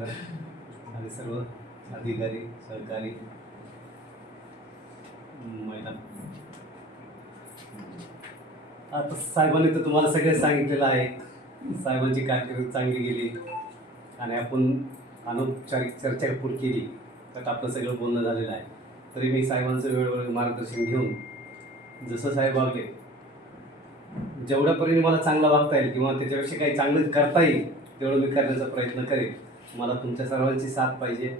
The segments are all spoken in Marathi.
मित्र आणि सर्व अधिकारी सहकारी महिला आता साहेबांनी तर तुम्हाला सगळे सांगितलेलं आहे. साहेबांची कारकीर्द चांगली गेली आणि आपण अनौपचारिक चर्चा पूर्ण केली. तर आपलं सगळं बोलणं झालेलं आहे. तरी मी साहेबांचं वेळोवेळी मार्गदर्शन घेऊन जसं साहेब वागले जेवढ्यापर्यंत मला चांगलं वागता येईल किंवा त्याच्यापेक्षा काही चांगलं करता येईल तेवढं मी करण्याचा प्रयत्न करेन. मला तुमच्या सर्वांची साथ पाहिजे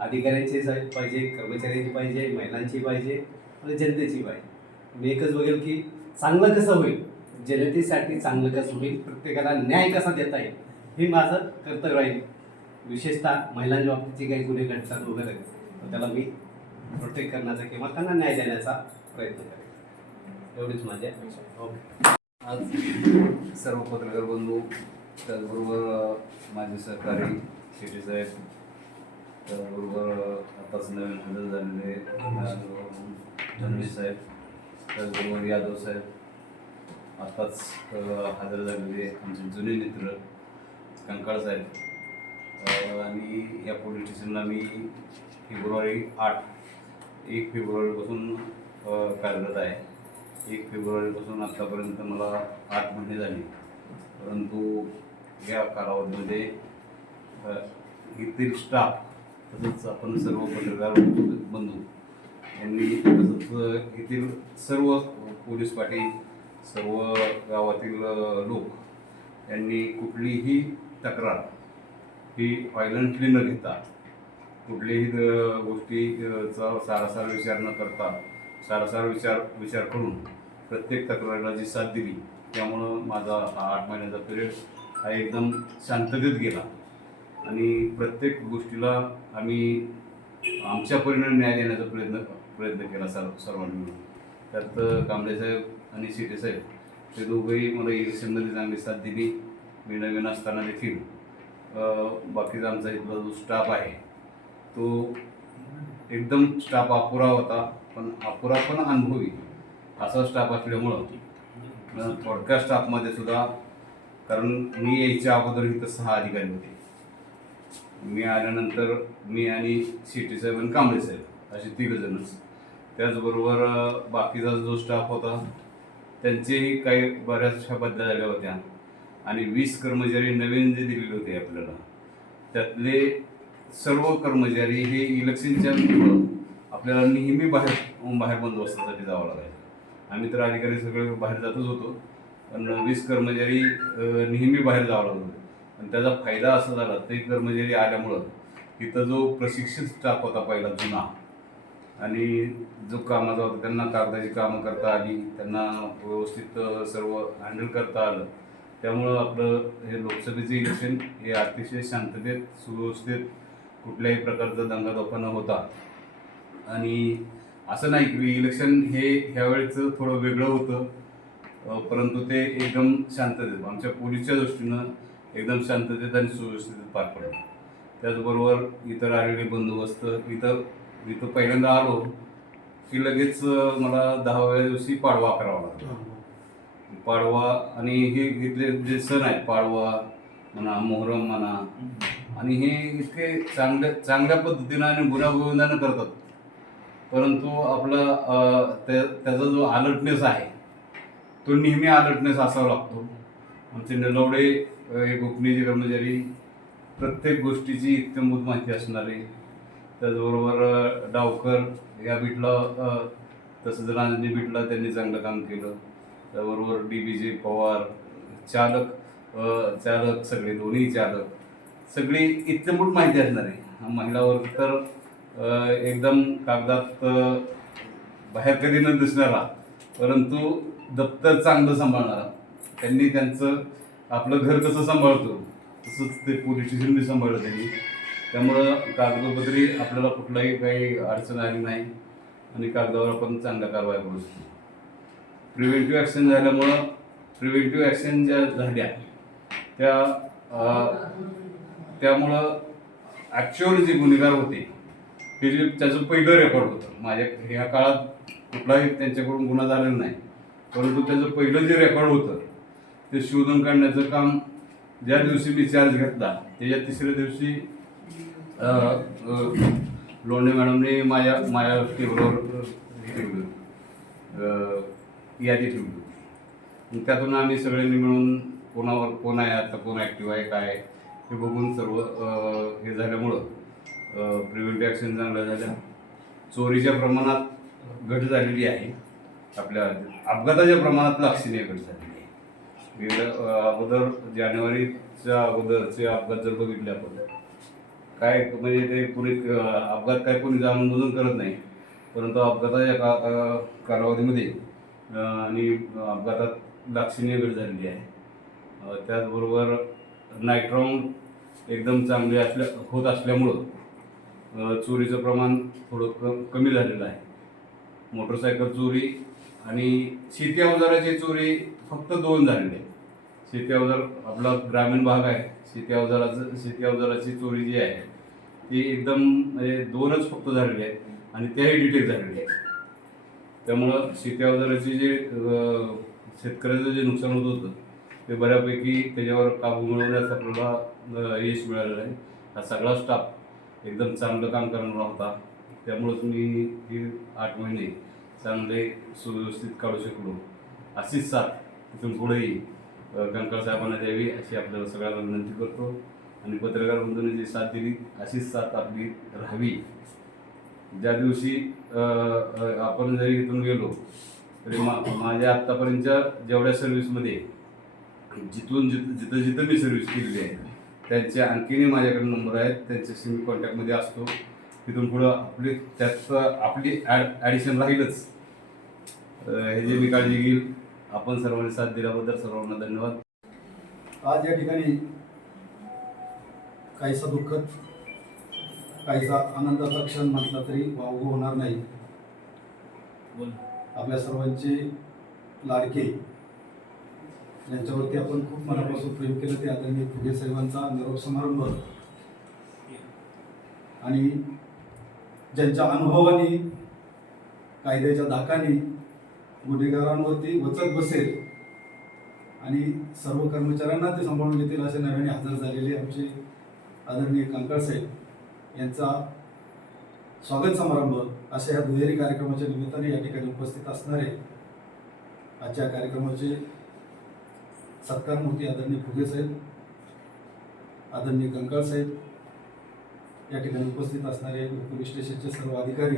अधिकाऱ्यांची साथ पाहिजे कर्मचाऱ्यांची पाहिजे महिलांची पाहिजे आणि जनतेची पाहिजे. मी एकच बघेल की चांगलं कसं होईल जनतेसाठी चांगलं कसं होईल प्रत्येकाला न्याय कसा देता येईल हे माझं कर्तव्य राहील विशेषतः महिलांच्या बाबतीत जे काही गुन्हे घडतात वगैरे त्याला मी प्रोटेक्ट करण्याचा किंवा त्यांना न्याय देण्याचा प्रयत्न करेन. एवढीच माझी ओके. आज सर्व पत्रकार बंधू त्याचबरोबर माझे सहकारी शेट्टी साहेब त्याचबरोबर अ, आताच नवीन हजर झालेले रणवीर साहेब त्याचबरोबर यादव साहेब. आताच अ, हजर झालेले आमचे जुने मित्र कंकाळ साहेब. आणि या पोलीस स्टेशनला मी फेब्रुवारी आठ एक फेब्रुवारीपासून कार्यरत आहे. एक फेब्रुवारीपासून आत्तापर्यंत मला आठ महिने झाले. परंतु या कालावधीमध्ये येथील स्टाफ तसंच आपण सर्व पत्रकार बंधू यांनी तसंच येथील सर्व पोलीस पाटील सर्व गावातील लोक यांनी कुठलीही तक्रार ही व्हायलंटली न घेता कुठल्याही गोष्टीचा सारासार विचार न करता सारासार विचार विचार करून प्रत्येक तक्रारीला जी साथ दिली त्यामुळं माझा हा आठ महिन्याचा पिरियड हा एकदम शांततेत गेला. आणि प्रत्येक गोष्टीला आम्ही आमच्या परीने न्याय देण्याचा प्रयत्न प्रयत्न केला सर्व सर्वांनी मिळून. त्यात कांबळे साहेब आणि शिटे साहेब ते दोघंही मला इलेक्शनमध्ये चांगली साथ दिली. मी नवीन असताना देखील बाकीचा आमचा इथला जो स्टाफ आहे तो एकदम स्टाफ अपुरा होता पण अपुरा पण अनुभवी. असा स्टाफ असल्यामुळं थोडक्या स्टाफमध्ये सुद्धा कारण मी यायच्या अगोदर इथं सहा अधिकारी होते. मी आल्यानंतर मी आणि सिटी साहेब आणि कांबळे साहेब असे तिघजणच. त्याचबरोबर बाकीचा जो स्टाफ होता त्यांचेही काही बऱ्याचशा बदल्या झाल्या होत्या. आणि वीस कर्मचारी नवीन जे दिलेले होते आपल्याला त्यातले सर्व कर्मचारी हे इलेक्शनच्या आपल्याला नेहमी बाहेर बाहेर बंदोबस्तासाठी जावं लागायचं. आम्ही तर अधिकारी सगळे बाहेर जातच होतो पण वीस कर्मचारी नेहमी बाहेर जावं लागत होते. आणि त्याचा फायदा असा झाला ते कर्मचारी आल्यामुळं इथं जो प्रशिक्षित स्टाफ होता पहिला जुना आणि जो कामाचा होता त्यांना कागदाची कामं करता आली त्यांना व्यवस्थित सर्व हँडल करता आलं. त्यामुळं आपलं हे लोकसभेचे इलेक्शन हे अतिशय शांततेत सुव्यवस्थित कुठल्याही प्रकारचा दंगाधोका न होता. आणि असं नाही की इलेक्शन हे ह्यावेळेचं थोडं वेगळं होतं परंतु ते एकदम शांततेत. आमच्या पोलीसच्या दृष्टीनं एकदम शांततेत आणि सुव्यवस्थित पार पडलं. त्याचबरोबर इतर आलेले बंदोबस्त इथं इथं पहिल्यांदा आलो की लगेच मला दहाव्या दिवशी पाडवा करावा लागला. पाडवा आणि हे इथले जे सण आहेत पाडवा म्हणा मोहरम म्हणा आणि हे इतके चांगल्या चांगल्या पद्धतीनं आणि गुण्यागोविंदानं करतात. परंतु आपला त्याचा जो अलर्टनेस आहे तो नेहमी अलर्टनेस असावा लागतो. आमचे नलवडे हे गोपनीय कर्मचारी प्रत्येक गोष्टीची इत्यंभूत माहिती असणारे त्याचबरोबर डावकर या बीटला तसं तसंच रांजणी बीटला त्यांनी चांगलं काम केलं. त्याबरोबर डी बी जे पवार चालक चालक सगळे दोन्ही चालक सगळी इत्यंभूत माहिती असणारे आहे. महिलावर तर एकदम कागदात बाहेर कधी न दिसणारा परंतु दप्तर चांगलं सांभाळणारा त्यांनी त्यांचं आपलं घर कसं सांभाळतो. तसंच ते पोलीस स्टेशन बी सांभाळलं त्यांनी. त्यामुळं कागदोपत्री आपल्याला कुठलाही काही अडचण आली नाही आणि कागदावर आपण चांगल्या कारवाई करू शकतो. प्रिव्हेंटिव्ह ॲक्शन झाल्यामुळं प्रिव्हेंटिव्ह ॲक्शन ज्या झाल्या त्या त्यामुळं ॲक्च्युअल जे गुन्हेगार होते ते जे त्याचं पहिलं रेकॉर्ड होतं. माझ्या ह्या काळात कुठलाही त्यांच्याकडून गुन्हा झालेला नाही. परंतु त्याचं पहिलं जे रेकॉर्ड होतं ते शोधून काढण्याचं काम ज्या दिवशी मी चार्ज घेतला त्याच्या तिसऱ्या दिवशी लोणे लोंढे मॅडमने माया माया टेबलवर हे ठेवलं यादी ठेवली. मग त्यातून आम्ही सगळ्यांनी मिळून कोणावर कोण आहे आता कोण ॲक्टिव्ह आहे काय आहे हे बघून सर्व हे झाल्यामुळं प्रिव्हेंटिव्ह ॲक्शन चांगल्या झाल्या. चोरीच्या प्रमाणात घट झालेली आहे. आपल्या अपघाताच्या प्रमाणात लक्षणीय घट झाली. आहे गेल्या अगोदर जानेवारीच्या अगोदरचे अपघात जर बघितले आपण काय म्हणजे ते पुणे अपघात काय कोणी जाणून करत नाही परंतु अपघाताच्या का कालावधीमध्ये आणि अपघातात लक्षणीय वेळ झालेली आहे. त्याचबरोबर नाईट राऊंड एकदम चांगले असल्या होत असल्यामुळं चोरीचं प्रमाण थोडं क कमी झालेलं आहे. मोटरसायकल चोरी आणि शेती अवजाराची चोरी फक्त दोन झालेली आहे. शेती अवजार आपला ग्रामीण भाग आहे शेती अवजाराचं शेती अवजाराची चोरी जी आहे ती एकदम म्हणजे दोनच फक्त झालेली आहे आणि त्याही डिटेक्ट झालेली आहे त्यामुळं शेती अवजाराची जे शेतकऱ्याचं जे नुकसान होत होतं ते बऱ्यापैकी त्याच्यावर काबू मिळवण्यास आपल्याला यश मिळालेलं आहे. हा सगळा स्टाफ एकदम चांगलं काम करणारा होता. त्यामुळं तुम्ही ही आठ महिने चांगले सुव्यवस्थित काढू शकलो. अशीच साथ तिथून पुढेही अ, साहेबांना द्यावी अशी आपल्याला सगळ्यांना विनंती करतो. आणि पत्रकार बंधूंनी जी साथ दिली अशीच साथ आपली राहावी. ज्या दिवशी आपण जरी इथून गेलो तरी मा माझ्या आत्तापर्यंतच्या जेवढ्या सर्व्हिसमध्ये जिथून जिथं जिथं जिथं मी सर्व्हिस केलेली आहे त्यांचे आणखीनही माझ्याकडे नंबर आहेत. त्यांच्याशी मी कॉन्टॅक्टमध्ये असतो. तिथून पुढं आपली त्यात आपली ॲड ॲडिशन राहीलच. हे जे मी काळजी घेईल आपण सर्वांनी साथ दिल्याबद्दल सर्वांना धन्यवाद. आज या ठिकाणी काहीसा दुःखद काहीसा आनंदाचा क्षण म्हटला तरी वावगं होणार नाही. आपल्या सर्वांचे लाडके ज्यांच्यावरती आपण खूप मनापासून प्रेम केलं ते आदरणीय फुगे साहेबांचा निरोप समारंभ. आणि ज्यांच्या अनुभवाने कायद्याच्या धाकाने गुन्हेगारांवरती वचक बसेल आणि सर्व कर्मचाऱ्यांना ते सांभाळून घेतील असे नव्याने हजर झालेले आमचे आदरणीय कंकळ साहेब यांचा स्वागत समारंभ अशा ह्या दुहेरी कार्यक्रमाच्या निमित्ताने या ठिकाणी उपस्थित असणारे आजच्या कार्यक्रमाचे सत्कार मूर्ती आदरणीय फुगे साहेब आदरणीय कंकळ साहेब या ठिकाणी उपस्थित असणारे पोलीस स्टेशनचे सर्व अधिकारी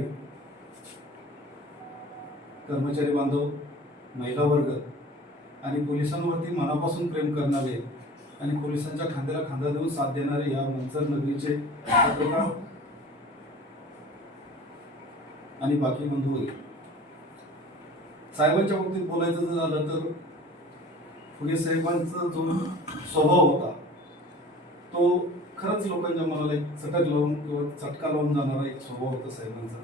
कर्मचारी बांधव महिला वर्ग आणि पोलिसांवरती मनापासून प्रेम करणारे आणि पोलिसांच्या खांद्याला खांदा देऊन साथ देणारे या मंचर नगरीचे पत्रकार आणि बाकी बंधू होईल साहेबांच्या बाबतीत बोलायचं झालं तर फुगे साहेबांचा जो स्वभाव होता तो खरंच लोकांच्या मनाला एक चटक लावून किंवा चटका लावून जाणारा एक स्वभाव होता साहेबांचा.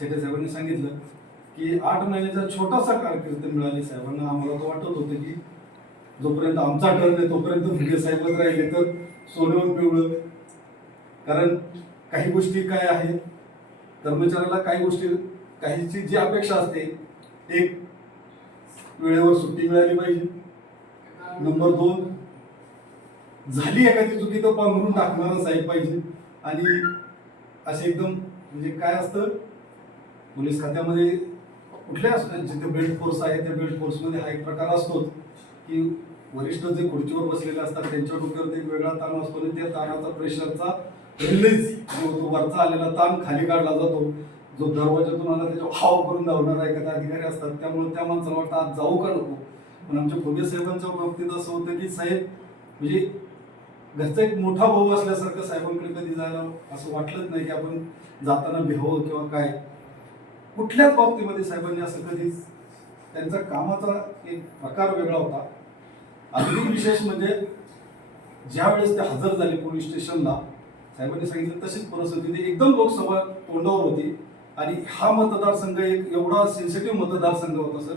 शेटे साहेबांनी सांगितलं की आठ महिन्याचा छोटासा कारकीर्द मिळाली साहेबांना. आम्हाला तर वाटत होतं की जोपर्यंत आमचा टर्न आहे तोपर्यंत फुगे साहेबच राहिले तर सोन्यावर पिवळं. कारण काही गोष्टी काय आहेत? कर्मचाऱ्याला काही गोष्टी काहीची जी अपेक्षा असते एक वेळेवर सुट्टी मिळाली पाहिजे. नंबर दोन झाली एखादी चुकी तर पांघरून टाकणारा साहेब पाहिजे. आणि असे एकदम म्हणजे काय असतं? पोलीस खात्यामध्ये कुठल्या जिथे बेल्ट फोर्स आहे त्या बेल्ट फोर्समध्ये हा एक प्रकार असतो की वरिष्ठ जे खुर्चीवर बसलेले असतात त्यांच्या डोक्यावर एक वेगळा ताण असतो आणि त्या ताणाचा प्रेशरचा रिलीज जो तो वरचा आलेला ताण खाली काढला जातो. जो दरवाजातून आला त्याच्या हाव करून धावणारा एखादा अधिकारी असतात. त्यामुळे त्या माणसाला वाटतं आज जाऊ का नको? पण आमच्या फुगे साहेबांच्या बाबतीत असं होतं की साहेब म्हणजे घरचा एक मोठा भाऊ असल्यासारखं साहेबांकडे कधी जायला असं वाटलंच नाही की आपण जाताना भिहावं किंवा काय. कुठल्याच बाबतीमध्ये साहेबांनी असं कधीच त्यांचा कामाचा एक प्रकार वेगळा होता? अगदी विशेष म्हणजे ज्या वेळेस ते हजर झाले पोलीस स्टेशनला साहेबांनी सांगितलं तशीच परिस्थिती. ती एकदम लोकसभा तोंडावर होती. आणि हा मतदारसंघ एक एवढा सेन्सिटिव्ह मतदारसंघ होता सर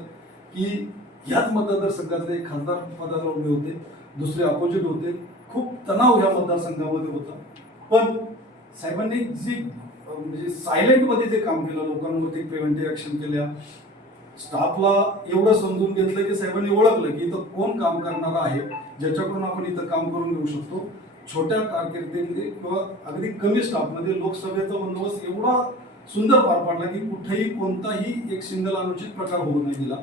की याच मतदारसंघातले एक खासदार पदाला उभे होते दुसरे अपोजिट होते. खूप तणाव ह्या मतदारसंघामध्ये होता. पण साहेबांनी जी म्हणजे सायलेंटमध्ये जे काम केलं लोकांवरती प्रिव्हेंटिव्ह ऍक्शन केल्या. स्टाफला एवढं समजून घेतलं की साहेबांनी ओळखलं की इथं कोण काम करणारा आहे ज्याच्याकडून आपण इथं काम करून घेऊ शकतो. छोट्या कारकिर्दीमध्ये किंवा अगदी कमी स्टाफमध्ये लोकसभेचा बंदोबस्त एवढा सुंदर पार पाडला की कुठेही कोणताही एक सिंगल अनुचित प्रकार होऊ नाही दिला.